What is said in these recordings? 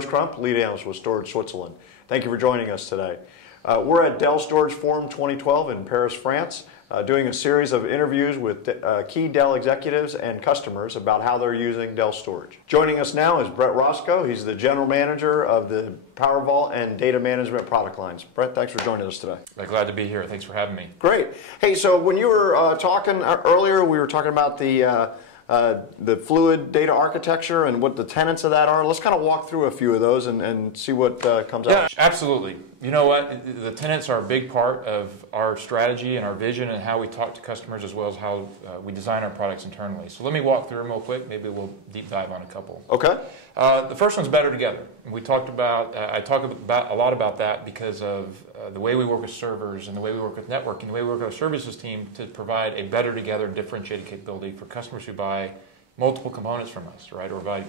George Crump, lead analyst with Storage Switzerland. Thank you for joining us today. We're at Dell Storage Forum 2012 in Paris, France, doing a series of interviews with key Dell executives and customers about how they're using Dell Storage. Joining us now is Brett Roscoe. He's the general manager of the PowerVault and data management product lines. Brett, thanks for joining us today. Glad to be here. Thanks for having me. Great. Hey, so when you were talking earlier, we were talking about the fluid data architecture and what the tenets of that are. Let's kind of walk through a few of those and see what comes out. Yeah, absolutely. You know what? The tenants are a big part of our strategy and our vision and how we talk to customers, as well as how we design our products internally. So let me walk through them real quick. Maybe we'll deep dive on a couple. Okay. The first one's better together. We talked about, I talk about a lot about that because of the way we work with servers and the way we work with networking, the way we work with our services team to provide a better together differentiated capability for customers who buy multiple components from us, right, or buy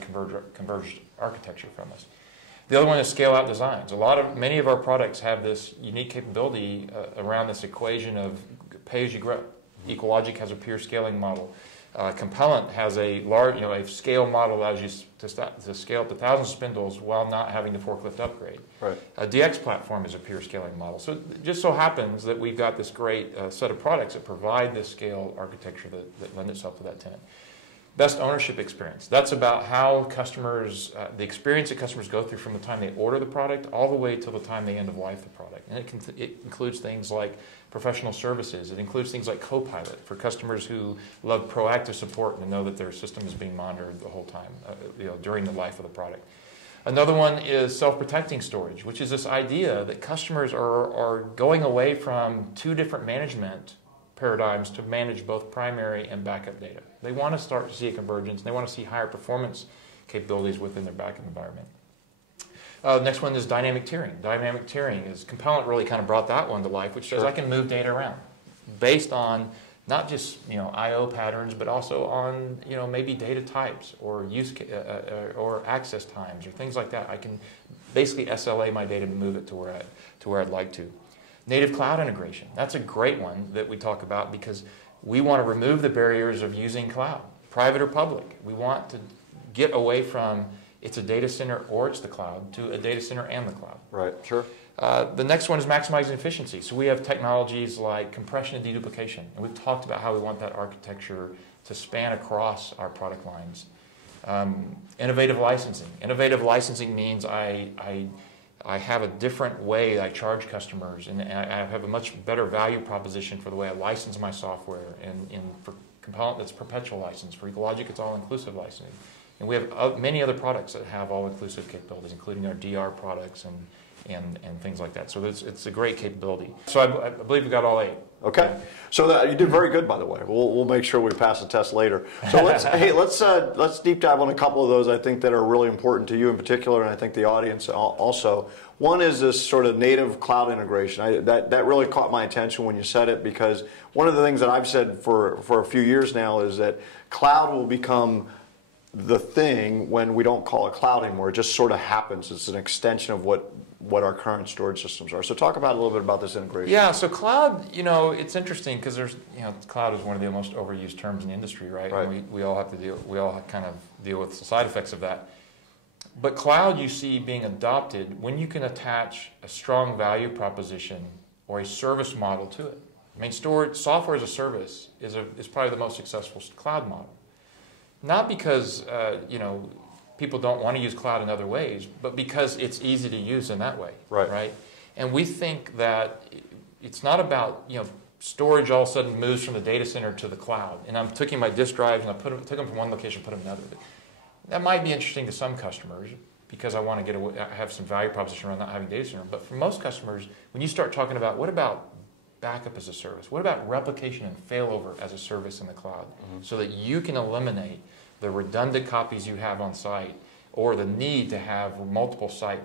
converged architecture from us. The other one is scale out designs. Many of our products have this unique capability around this equation of pay as you grow. EqualLogic has a peer scaling model. Compellent has a large, a scale model allows you to scale up to thousands of spindles while not having the forklift upgrade. Right. A DX platform is a peer scaling model. So it just so happens that we've got this great set of products that provide this scale architecture that lend itself to that tenant. Best ownership experience. That's about how customers, the experience that customers go through from the time they order the product all the way till the time they end of life the product. And it includes things like professional services. It includes things like Copilot for customers who love proactive support and know that their system is being monitored the whole time, during the life of the product. Another one is self-protecting storage, which is this idea that customers are going away from two different management paradigms to manage both primary and backup data. They want to start to see a convergence. They want to see higher performance capabilities within their backup environment. Next one is dynamic tiering. Dynamic tiering is Compellent really kind of brought that one to life, which says I can move data around based on not just I/O patterns, but also on maybe data types or or access times or things like that. I can basically SLA my data to move it to where I'd like to. Native cloud integration. That's a great one that we talk about because we want to remove the barriers of using cloud, private or public. We want to get away from it's a data center or it's the cloud to a data center and the cloud. Right, sure. The next one is maximizing efficiency. So we have technologies like compression and deduplication. And we've talked about how we want that architecture to span across our product lines. Innovative licensing. Innovative licensing means I have a different way I charge customers, and I have a much better value proposition for the way I license my software. And for Compellent, it's perpetual license. For EqualLogic, it's all-inclusive licensing. And we have many other products that have all-inclusive capabilities, including our DR products and things like that. So it's a great capability. So I believe we got all 8. Okay, so you did very good, by the way. We'll make sure we pass the test later. So let's deep dive on a couple of those I think that are really important to you in particular, and I think the audience also. One is this sort of native cloud integration. That really caught my attention when you said it, because one of the things that I've said for a few years now is that cloud will become the thing when we don't call it cloud anymore. It just sort of happens. It's an extension of what our current storage systems are. So talk about a little bit about this integration. Yeah, so cloud, it's interesting because there's, cloud is one of the most overused terms in the industry, right? Right. And we all kind of deal with the side effects of that. But cloud you see being adopted when you can attach a strong value proposition or a service model to it. I mean, software as a service is probably the most successful cloud model. Not because, people don't want to use cloud in other ways, but because it's easy to use in that way, right? And we think that it's not about, storage all of a sudden moves from the data center to the cloud. And I'm taking my disk drives and I took them from one location, put them in another. That might be interesting to some customers because I want to have some value proposition around not having data center. But for most customers, when you start talking about what about backup as a service, what about replication and failover as a service in the cloud, so that you can eliminate the redundant copies you have on site or the need to have multiple site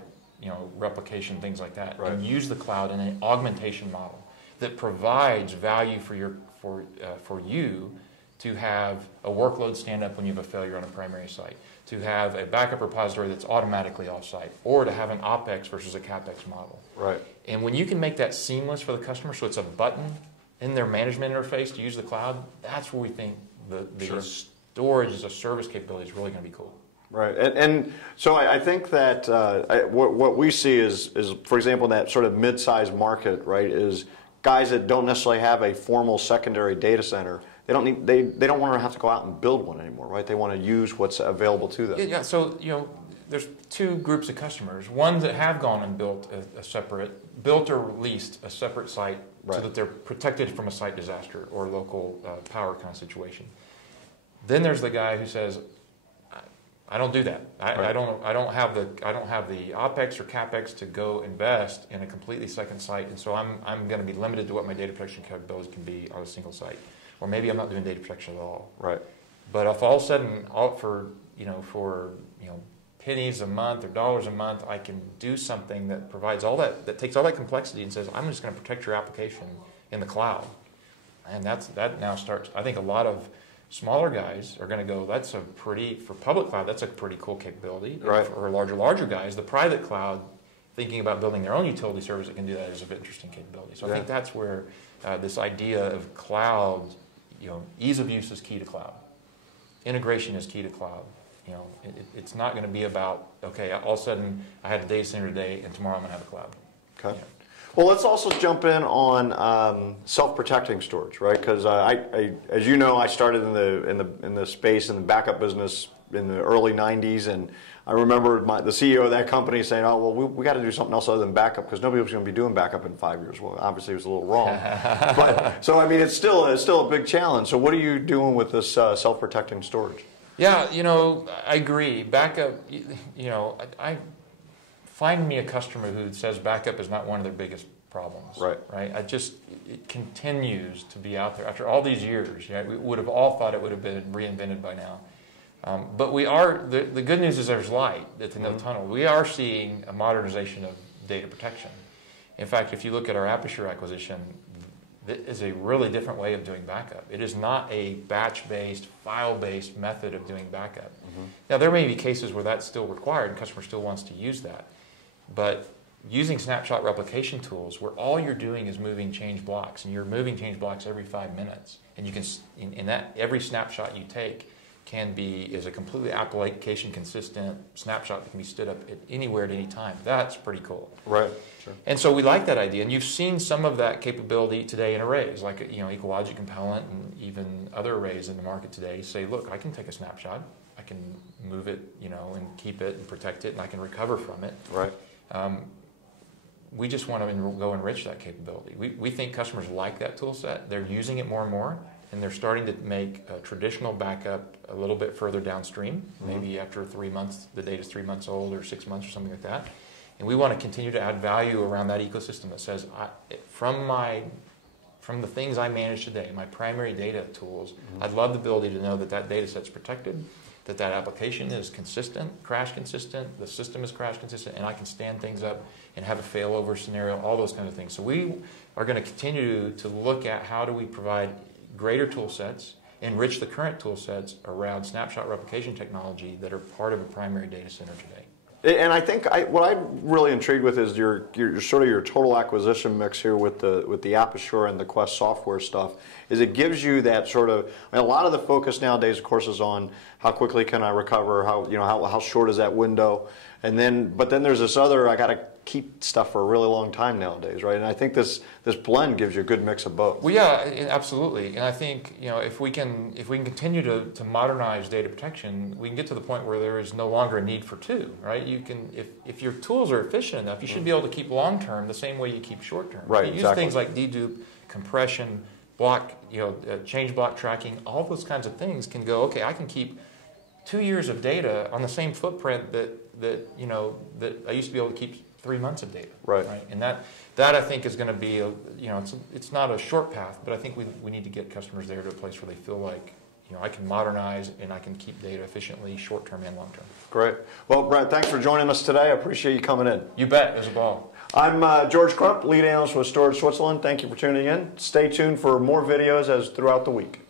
replication, things like that, and use the cloud in an augmentation model that provides value for you to have a workload stand up when you have a failure on a primary site, to have a backup repository that's automatically off-site, or to have an OpEx versus a CapEx model. Right. And when you can make that seamless for the customer, so it's a button in their management interface to use the cloud, that's where we think the storage as a service capability is really going to be cool. Right, and so I think that what we see is, for example, in that sort of mid-sized market, right, is guys that don't necessarily have a formal secondary data center. They don't want to have to go out and build one anymore, right? They want to use what's available to them. Yeah. So there's two groups of customers. Ones that have gone and built or leased a separate site, right, so that they're protected from a site disaster or local power kind of situation. Then there's the guy who says, I don't do that. I don't have the OpEx or CapEx to go invest in a completely second site, and so I'm going to be limited to what my data protection capabilities can be on a single site, or maybe I'm not doing data protection at all. Right. But if all of a sudden, for pennies a month or dollars a month, I can do something that provides all that takes all that complexity and says, I'm just going to protect your application in the cloud, and that now starts. I think a lot of smaller guys are going to go, for public cloud, that's a pretty cool capability. Right. For larger guys, the private cloud, thinking about building their own utility service that can do that is an interesting capability. So I think that's where this idea of cloud, ease of use is key to cloud. Integration is key to cloud. It's not going to be about, okay, all of a sudden I had a data center today and tomorrow I'm going to have a cloud. Okay. Well, let's also jump in on self-protecting storage, right? Because as you know, I started in the space in the backup business in the early '90s, and I remember the CEO of that company saying, "Oh, well, we got to do something else other than backup because nobody was going to be doing backup in 5 years." Well, obviously, it was a little wrong. But so I mean, it's still a big challenge. So, what are you doing with this self-protecting storage? Yeah, I agree. Backup, I find me a customer who says backup is not one of their biggest problems. Right. Right. It continues to be out there after all these years. We would have all thought it would have been reinvented by now. But we are. The good news is there's light at the end of the tunnel. We are seeing a modernization of data protection. In fact, if you look at our Aperture acquisition, it is a really different way of doing backup. It is not a batch-based, file-based method of doing backup. Now, there may be cases where that's still required and the customer still wants to use that. But using snapshot replication tools where all you're doing is moving change blocks, and you're moving change blocks every 5 minutes, and you can, in that, every snapshot you take is a completely application consistent snapshot that can be stood up anywhere at any time. That's pretty cool. Right. Sure. And so we like that idea, and you've seen some of that capability today in arrays, like Ecologic Compellent and even other arrays in the market today say, look, I can take a snapshot, I can move it, and keep it and protect it, and I can recover from it. Right. We just want to go enrich that capability. We think customers like that tool set. They're using it more and more, and they're starting to make a traditional backup a little bit further downstream. Maybe after 3 months, the data's 3 months old or 6 months or something like that. And we want to continue to add value around that ecosystem that says, from the things I manage today, my primary data tools, I'd love the ability to know that data set's protected, that application is consistent, crash consistent, the system is crash consistent, and I can stand things up and have a failover scenario, all those kinds of things. So we are going to continue to look at how do we provide greater tool sets, enrich the current tool sets around snapshot replication technology that are part of a primary data center today. And I think what I'm really intrigued with is your sort of your total acquisition mix here with the Aperture and the Quest software stuff. Is it gives you that sort of, a lot of the focus nowadays, of course, is on how quickly can I recover, how short is that window, but then there's this other, I got to keep stuff for a really long time nowadays, right? And I think this blend gives you a good mix of both. Well, yeah, absolutely. And I think if we can continue to modernize data protection, we can get to the point where there is no longer a need for two, right? You can, if your tools are efficient enough, you should be able to keep long term the same way you keep short term. Right. You use exactly. things like dedupe, compression, block, change block tracking. All those kinds of things can go. Okay, I can keep 2 years of data on the same footprint that I used to be able to keep 3 months of data. Right. And that I think is going to be it's not a short path, but I think we need to get customers there to a place where they feel like I can modernize and I can keep data efficiently, short term and long term. Great. Well, Brett, thanks for joining us today. I appreciate you coming in. You bet. It was a ball. I'm George Crump, lead analyst with Storage Switzerland. Thank you for tuning in. Stay tuned for more videos throughout the week.